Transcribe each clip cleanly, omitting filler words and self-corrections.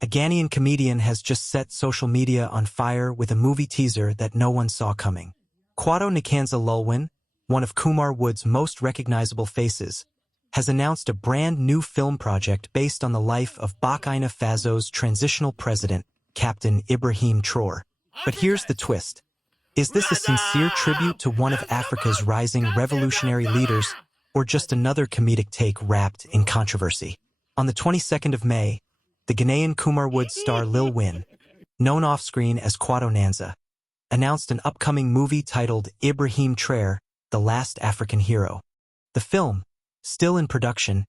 A Ghanaian comedian has just set social media on fire with a movie teaser that no one saw coming. Kwato Nkanza LilWin, one of Kumar Wood's most recognizable faces, has announced a brand new film project based on the life of Burkina Faso's transitional president, Captain Ibrahim Traore. But here's the twist. Is this a sincere tribute to one of Africa's rising revolutionary leaders, or just another comedic take wrapped in controversy? On the 22nd of May, the Ghanaian Kumar Wood star LilWin, known off-screen as Kwato Nkanza, announced an upcoming movie titled Ibrahim Traore, The Last African Hero. The film, still in production,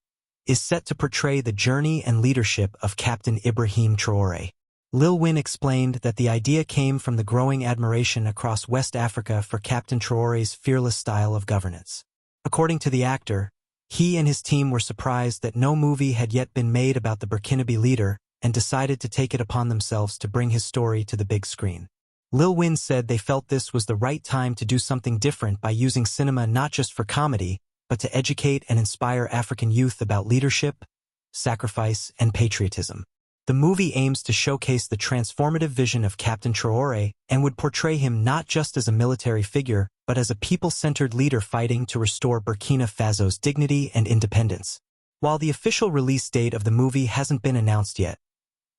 is set to portray the journey and leadership of Captain Ibrahim Traore. LilWin explained that the idea came from the growing admiration across West Africa for Captain Traore's fearless style of governance. According to the actor, he and his team were surprised that no movie had yet been made about the Burkinabe leader and decided to take it upon themselves to bring his story to the big screen. LilWin said they felt this was the right time to do something different by using cinema not just for comedy, but to educate and inspire African youth about leadership, sacrifice, and patriotism. The movie aims to showcase the transformative vision of Captain Traore and would portray him not just as a military figure, but as a people-centered leader fighting to restore Burkina Faso's dignity and independence. While the official release date of the movie hasn't been announced yet,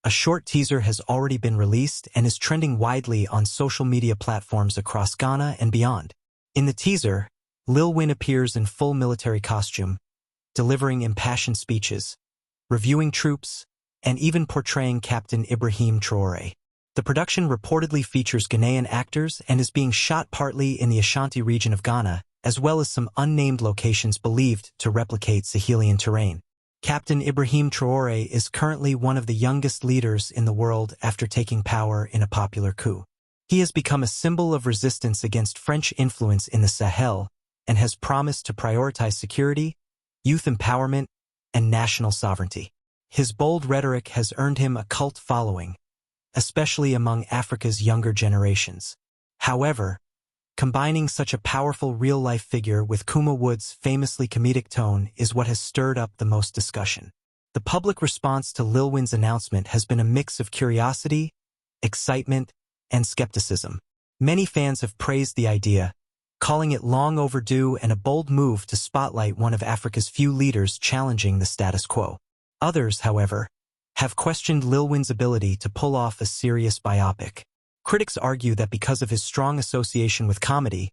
a short teaser has already been released and is trending widely on social media platforms across Ghana and beyond. In the teaser, LilWin appears in full military costume, delivering impassioned speeches, reviewing troops, and even portraying Captain Ibrahim Traore. The production reportedly features Ghanaian actors and is being shot partly in the Ashanti region of Ghana, as well as some unnamed locations believed to replicate Sahelian terrain. Captain Ibrahim Traore is currently one of the youngest leaders in the world after taking power in a popular coup. He has become a symbol of resistance against French influence in the Sahel and has promised to prioritize security, youth empowerment, and national sovereignty. His bold rhetoric has earned him a cult following, especially among Africa's younger generations. However, combining such a powerful real-life figure with Kumar Wood's famously comedic tone is what has stirred up the most discussion. The public response to LilWin's announcement has been a mix of curiosity, excitement, and skepticism. Many fans have praised the idea, calling it long overdue and a bold move to spotlight one of Africa's few leaders challenging the status quo. Others, however, have questioned LilWin's ability to pull off a serious biopic. Critics argue that because of his strong association with comedy,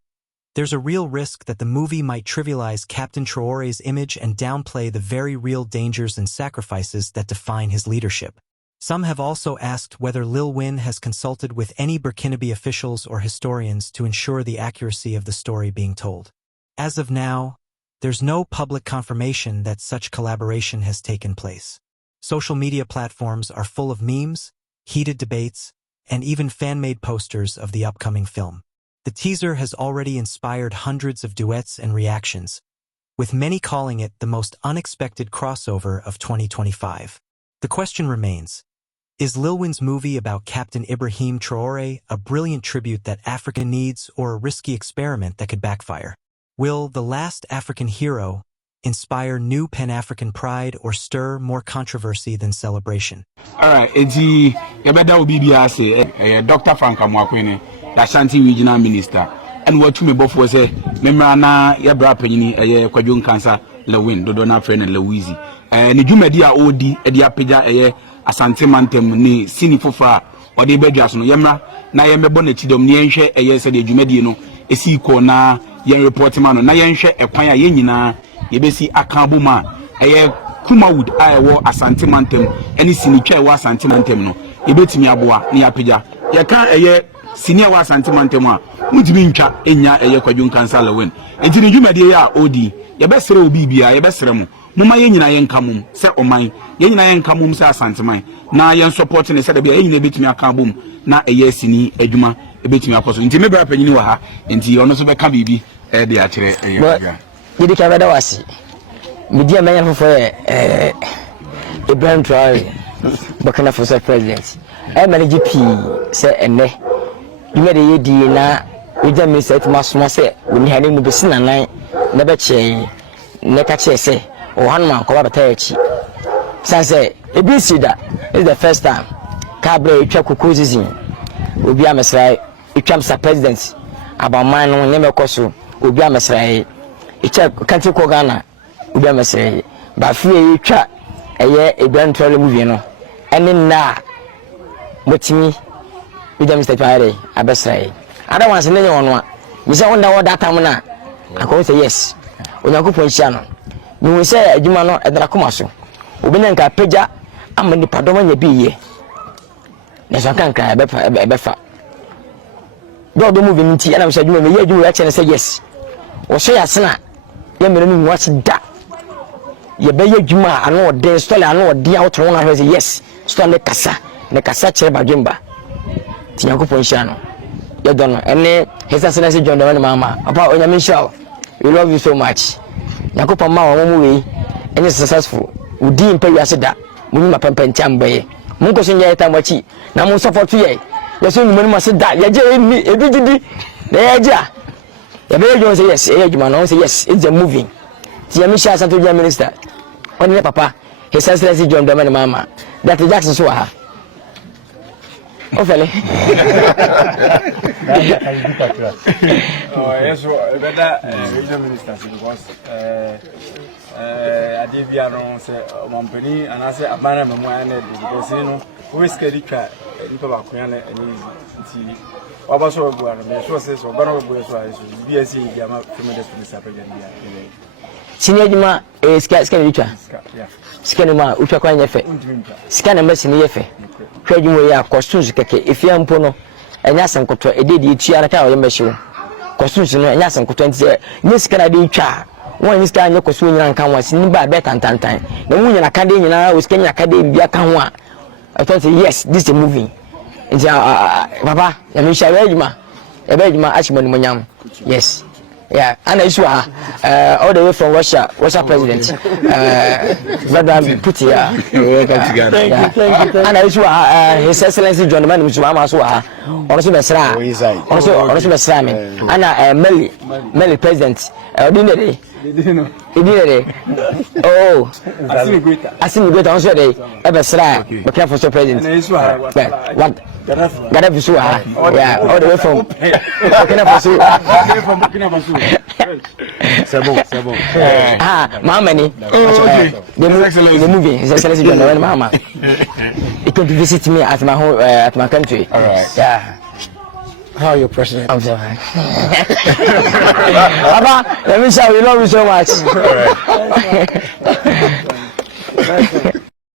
there's a real risk that the movie might trivialize Captain Traore's image and downplay the very real dangers and sacrifices that define his leadership. Some have also asked whether LilWin has consulted with any Burkinabe officials or historians to ensure the accuracy of the story being told. As of now, there's no public confirmation that such collaboration has taken place. Social media platforms are full of memes, heated debates, and even fan-made posters of the upcoming film. The teaser has already inspired hundreds of duets and reactions, with many calling it the most unexpected crossover of 2025. The question remains, is LilWin's movie about Captain Ibrahim Traore a brilliant tribute that Africa needs or a risky experiment that could backfire? Will The Last African Hero inspire new Pan-African pride or stir more controversy than celebration? Alright, eti yebeda obi bia say Dr. Frank Amwakwene, the Ashanti Regional Minister, and what me bofo say memra na yebra panyini Kwadwo Nkansa LilWin dodo na friend Louise. Ni dwumadi a odi e dia pagya Asante Mantem ni sini fofra o de bedua so no yemra na yemebɔ na tidom ni yenhwɛ se de dwumadi no esi ko na yen report ma no na yenhwɛ ekwan a yenyina yebesi akambo ma Kumar Wood a ɛwɔ Asante Mantem ɛne sini twa ɛwɔ Asante Mantem no yebetimi aboa na yapagya yɛka sini ɛwɔ Asante Mantem a mutimi ntwa enya Kwadwo Nkansa LilWin enti ne dwumadi a odi yebɛsere obi bia yebɛsere mo muma yenyina yenkamum se oman yenyina yenkamum se Asanteman na yen support ne se de bia yenyina betimi akambom na sini adwuma ebetimi akoso nti mebra panyini wa ha nti ono so beka bibi de a kire yedi ka beda wasi media manya fofo Ibrahim Traore Burkina Faso president manage p se enne yuma de yedi na uja minister masoma se woni hane mu besi nanan na be che ne ka che se o hanuma ko ba beta echi sanse Ebisida is the first time. Kabre itwa kokozizin. Obi amesrai itwa Mr. President. Abaman no neme koso obi amesrai. Itwa kanti ko Ghana obi amesrai. Ba fie itwa eye Ibrahim Traore movie no. Ene na motimi with Mr. Traore abesrai. Ada wanse nenye wono a. Misa wonda wo data mo na. Akọ say yes. Onyankopon hia no. Ni say adwuma no edra koma so. Obi na nka pagya amani padoma nya biye. Na so kan kan ebefa. Do movie nti ana misa adwuma me ye adwuma ya chene say yes. Wo so ya sena ye mere nu watch da. Ye be ye adwuma ano de story ano de outro na say yes. Story ne kasa chere badwemba. Ti Nyankopon hia no. You don't know. And his excellency John the Mama. About Onyamisha, we love you so much. Yakupa Mama movie, and you're successful. We didn't pay us that. We need my pen chamber. Munko Senya Tamachi. Now, support you. You're saying, when you said that, you're me, a bit. The idea. The baby John say yes, Edgeman, say yes, it's a moving. Tiamisha Santo Minister. Only Papa, his excellency John the Mama. That is Jackson Swaha. Oh, fella. Yes, better regional ministers because I did be around say company and I say abana memoir because you know we scary car into Bakuana and Wabaso Guan, the source says or Ghanaweb BSC Yama Tremendous Minister President. Senior Juma is Scannica. Scanema, Uchaquan Yefe. Scanner Messin Yefe. Trading way are costumes if you ampono and Yasan Coto, a did Chiarata or Yambashu. Costumes and Yasan Coto, Miss Canadi Cha. One is kind of costume and can was in by bet and time. The woman Academy now was Kenya Academy Biakanwa. I thought, yes, this is a movie. It's Papa, Yamisha Regima, a Regima Ashman Manyam. Yes. Yeah, and I swear, all the way from Russia President, Madam Putia. And I swear, His Excellency John the Man, which Mama Swa, also Mesra, also Mesrami, and Melly President, Ordinary. Oh, I see great answer. Ever Sra, but careful, so President. What? Ghananews, yeah, all the way from Mamma, the movie, His Excellency John the Mama. He came to visit me at my home, at my country. All right. Yeah. How are you, President? I'm sorry. Papa, let me show you love you so much.